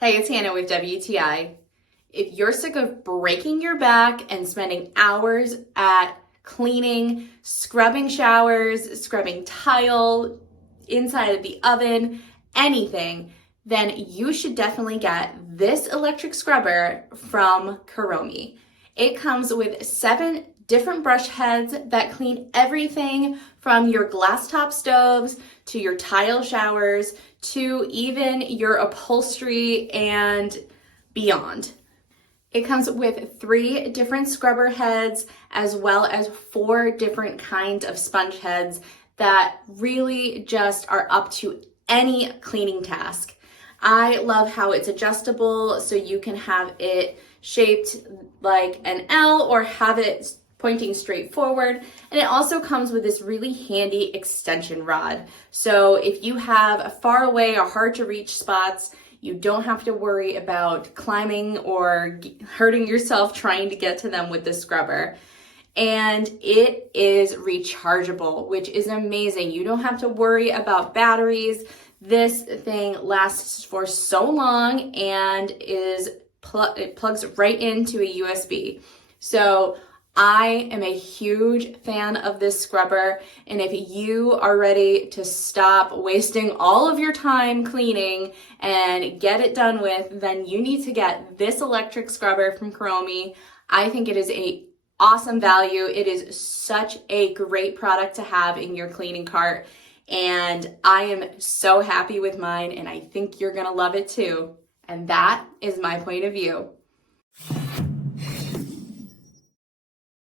Hey, it's Hannah with WTI. If you're sick of breaking your back and spending hours at cleaning, scrubbing showers, scrubbing tile, inside of the oven, anything, then you should definitely get this electric scrubber from Keromee. It comes with 7 different brush heads that clean everything from your glass top stoves to your tile showers to even your upholstery and beyond. It comes with 3 different scrubber heads as well as 4 different kinds of sponge heads that really just are up to any cleaning task. I love how it's adjustable, so you can have it shaped like an L or have it pointing straight forward. And it also comes with this really handy extension rod. So if you have far away or hard to reach spots, you don't have to worry about climbing or hurting yourself trying to get to them with the scrubber. And it is rechargeable, which is amazing. You don't have to worry about batteries. This thing lasts for so long and it plugs right into a USB. So I am a huge fan of this scrubber, and if you are ready to stop wasting all of your time cleaning and get it done with, then you need to get this electric scrubber from Keromee. I think it is an awesome value. It is such a great product to have in your cleaning cart, and I am so happy with mine, and I think you're gonna love it too. And that is my point of view.